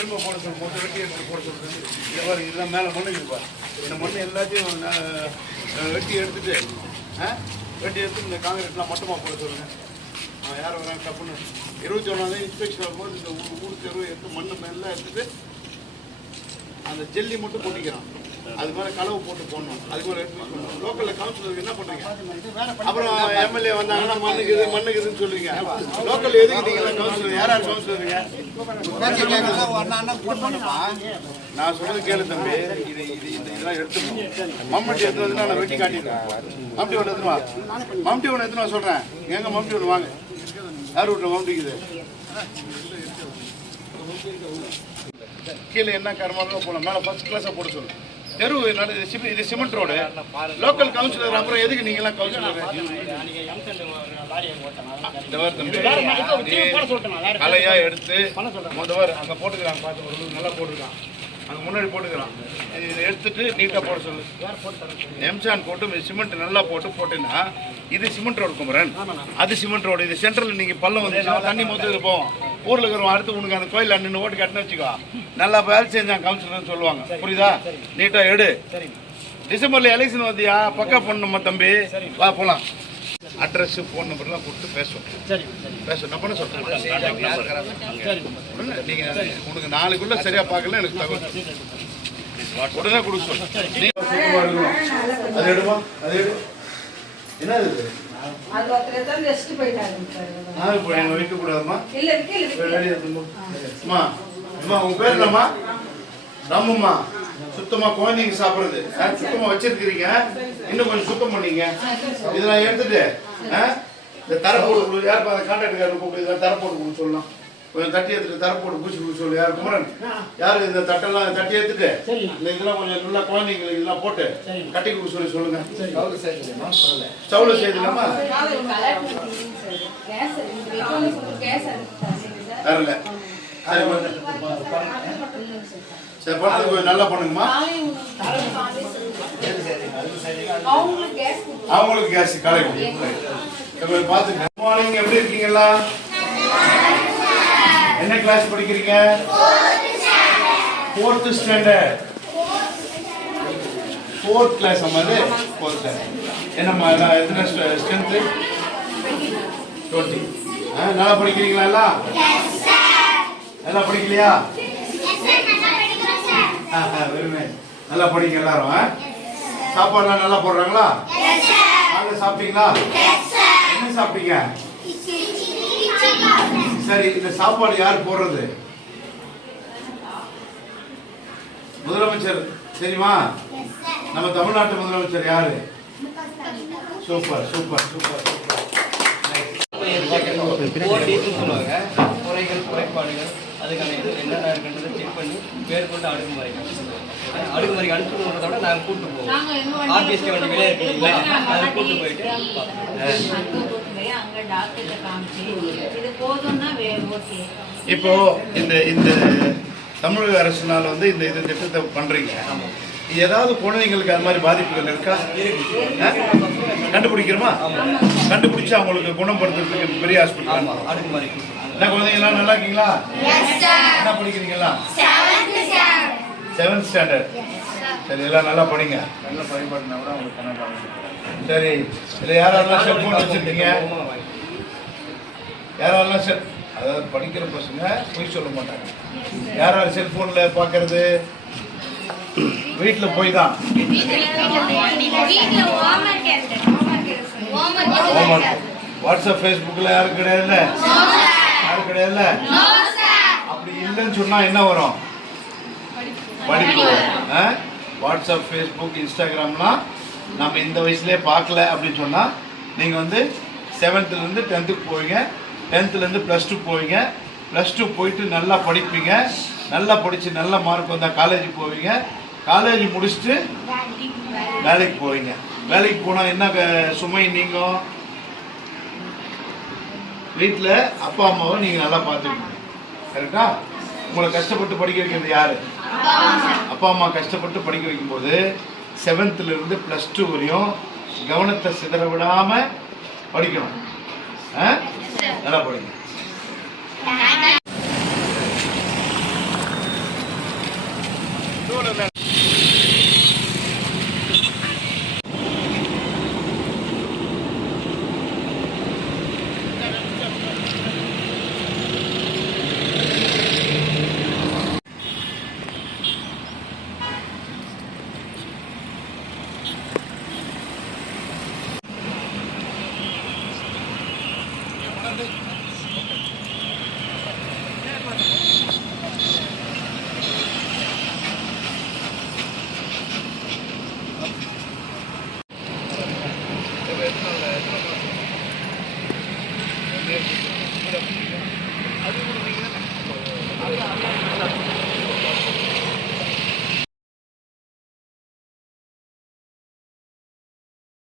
திரும்ப போட சொல்லு, மொத்தம் வெட்டி எடுத்து போட சொல்லுங்க. இந்த மாதிரி இதெல்லாம் மேலே மண்ணு இருக்குப்பா. இந்த மண் எல்லாத்தையும் வெட்டி எடுத்துட்டு வெட்டி எடுத்து இந்த காங்கிரீட்லாம் மொத்தமாக போட சொல்லுங்க. யார் வராங்க டப்புன்னு 21 இன்ஸ்பெக்ஷன் ஆகும்போது இந்த ஊர் தெருவு எடுத்து மண்ணு மேலாம் எடுத்துட்டு அந்த ஜெல்லி மட்டும் போட்டிக்கிறான். அது மேலே கலவு போட்டு போடணும். அதுக்கு மேலே எடுத்து லோக்கலில் கவுன்சிலருக்கு என்ன பண்ணுறீங்க? அப்புறம் எம்எல்ஏ வந்தாங்கன்னா மண்ணுக்குதுன்னு சொல்லுவீங்க. லோக்கல் எதுக்கு நீங்களாம் கவுன்சிலர்? யார் கவுன்சிலருங்க? நான் சொல்றது கேளு தம்பி. இதெல்லாம் எடுத்துக்கணும். மம்முட்டி எடுத்து வந்து நான் வெட்டி காட்டிடுறேன். மம்முட்டி ஒன்று எடுத்துமா? மம்முட்டி ஒன்று எடுத்து நான் சொல்கிறேன். எங்கே மம்முட்டி ஒன்று வாங்க. யார் வீட்டில் மம்முட்டிக்குது? கீழே என்ன கர்மாலும் போகணும். மேலே ஃபர்ஸ்ட் கிளாஸாக போட சொல்லு. தெரு இது சிமெண்ட் ரோடு. லோக்கல் கவுன்சிலர் அப்புறம் எதுக்கு நீங்களாம் கவுன்சிலர்? கலையா எடுத்து முதல்வர் அங்கே போட்டுக்கிறாங்க. பார்த்து நல்லா போட்டுருக்கான். அங்கே முன்னாடி போட்டுக்கிறான். இதை எடுத்துட்டு நீட்டாக போட சொல்லு. எம்சான் போட்டு சிமெண்ட் நல்லா போட்டுன்னா இது சிமெண்ட் ரோடு குமரன், அது சிமெண்ட் ரோடு. இது சென்ட்ரல் நீங்கள் பள்ளம் வந்துச்சுன்னா தண்ணி மொத்தம் இருப்போம். ஊரில் இருக்கிறவங்க அடுத்து உனக்கு அந்த கோயில் அண்ணன் ஓட்டு கட்டினு வச்சுக்கோ. நல்லா வேலை செஞ்சாங்க கவுன்சிலர்னு சொல்லுவாங்க. புரியுதா? நீட்டாக எடு. டிசம்பரில் எலெக்ஷன் வந்தியா? பக்கா பண்ணணுமா தம்பி? வா போகலாம். அட்ரஸ் ஃபோன் நம்பர்லாம் கொடுத்து பேசுவோம். நான் பண்ண சொல்கிறேன். நீங்கள் உனக்கு நாளைக்குள்ளே சரியாக பார்க்கல எனக்கு தகவல் உடனே கொடுக்க சொல்லுங்கள். அது எடுமா, அது எடு. என்ன இது? வைக்கக்கூடாதுமா. உங்க பேர் என்னம்மா? ராமம்மா. சுத்தமா குழந்தைங்க சாப்பிடுறது சுத்தமா வச்சிருக்கிறீங்க. இன்னும் கொஞ்சம் சுத்தம் பண்ணீங்க. இதெல்லாம் எடுத்துட்டு இந்த தர போட்டு யார் கான்ட்ராக்டர் கூப்பிட்டு தர போட்டு கொடுக்க சொல்லலாம். கொஞ்சம் தட்டி எடுத்துட்டு தர போட்டு பூச்சி கொடுக்க சொல்லு. யார் குமரன்? யாரு இந்த தட்டெல்லாம் தட்டி எடுத்துட்டு இந்த இதெல்லாம் கொஞ்சம் நல்லா குழந்தைங்களுக்கு இதெல்லாம் போட்டு கட்டி கொடுக்க சொல்லி சொல்லுங்க. ஸ்டவ்ல செய்யலாமா? வரல. சரி பண்ணுறது கொஞ்சம் நல்லா பண்ணுங்கம்மா. அவங்களுக்கு கேஸ் காலை பார்த்து. Good morning. எப்படி இருக்கீங்களா? என்ன கிளாஸ் படிக்கிறீங்க? 4th standard. 4th class அம்மாது 4th standard. என்னம்மா எத்தனை ஸ்ட்ரென்த்? 20. நல்லா படிக்கிறீங்களா? எல்லாம் நல்லா படிக்கலையா? நல்லா படிங்க எல்லாரும். சாப்பாடுலாம் நல்லா போடுறாங்களா? நல்லா சாப்பிட்டீங்களா? என்ன சாப்பிட்டீங்க? சரி, இந்த சாப்பாடு யார் போடுறது? முதலமைச்சர் தெரியுமா? நம்ம தமிழ்நாட்டு முதலமைச்சர் யாரு? Super super super super. குறைகள் குறைபாடுகள் அதுக்கான இது என்னென்ன இருக்குன்றதை செக் பண்ணி பேர் கொண்டு அடுக்குமுறைக்கு அனுப்பிடுறத விட நாங்கள் கூப்பிட்டு போவோம். ஆர்டிஎஸ்கே வண்டி வெளியே இருக்குங்களா, அதை கூப்பிட்டு போயிட்டு இப்போ இந்த தமிழக அரசுனால வந்து இந்த திட்டத்தை பண்றீங்க. ஏதாவது குழந்தைங்களுக்கு அது மாதிரி பாதிப்புகள் இருக்கா? கண்டுபிடிக்கிறோமா? கண்டுபிடிச்சு அவங்களுக்கு குணப்படுத்துறதுக்கு பெரிய ஹாஸ்பிட்டல். என்ன குழந்தைங்களா நல்லா இருக்கீங்களா? என்ன படிக்கிறீங்களா? 7th standard. சரி, எல்லாம் நல்லா படிங்க. நல்லா பயன்படுத்தினா கூட உங்களுக்கு கணக்கு. சரி, இல்லை யாரெல்லாம் செல்ஃபோன் வச்சுருக்கீங்க? யாரெல்லாம் அதாவது படிக்கிற பசங்க போய் சொல்ல மாட்டாங்க. யாராவது செல்ஃபோனில் பார்க்கறது? வீட்டில் போய் தான் வாட்ஸ்அப் ஃபேஸ்புக்கில் யாரும் கிடையாதுல்ல? யாரும் கிடையாதுல்ல? அப்படி இல்லைன்னு சொன்னால் என்ன வரும்? படிப்பு. வாட்ஸ்அப் ஃபேஸ்புக் இன்ஸ்டாகிராம்லாம் நம்ம இந்த வயசுலேயே பார்க்கல அப்படின்னு சொன்னால் நீங்கள் வந்து 7th 10th போவீங்க, 10th +2 போவீங்க, +2 போயிட்டு நல்லா படிப்பீங்க. நல்லா படித்து நல்ல மார்க் வந்தால் காலேஜ் போவீங்க. காலேஜ் முடிச்சுட்டு வேலைக்கு போவீங்க. வேலைக்கு போனால் என்ன சுமை? நீங்கள் வீட்டில் அப்பா அம்மாவை நீங்கள் நல்லா பார்த்துக்கணும். கரெக்டா? உங்களை கஷ்டப்பட்டு படிக்க வைக்கிறது யாரு? அப்பா அம்மா கஷ்டப்பட்டு படிக்க வைக்கும்போது 7th +2 வரையும் கவனத்தை சிதற விடாமல் படிக்கணும். நல்லா படிங்க. அது